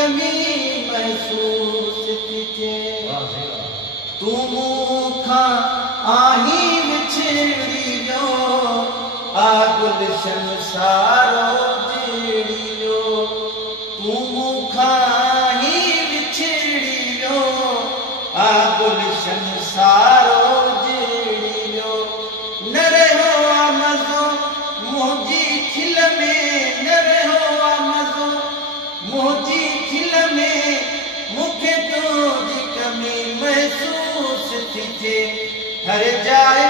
कमी महसूस थिए तू मूंखां आहीं विछड़ी वियो आ गुलशन सारो जहिड़ी वियो तू मूंखां आहीं विछड़ी वियो आ गुलशन सारो जहिड़ी वियो न रहियो आ मज़ो मुंहिंजी खिल में न रहियो आ मज़ो मुंहिंजी खिल में मूंखे तुंहिंजी कमी महसूस थी थिए हर जाइ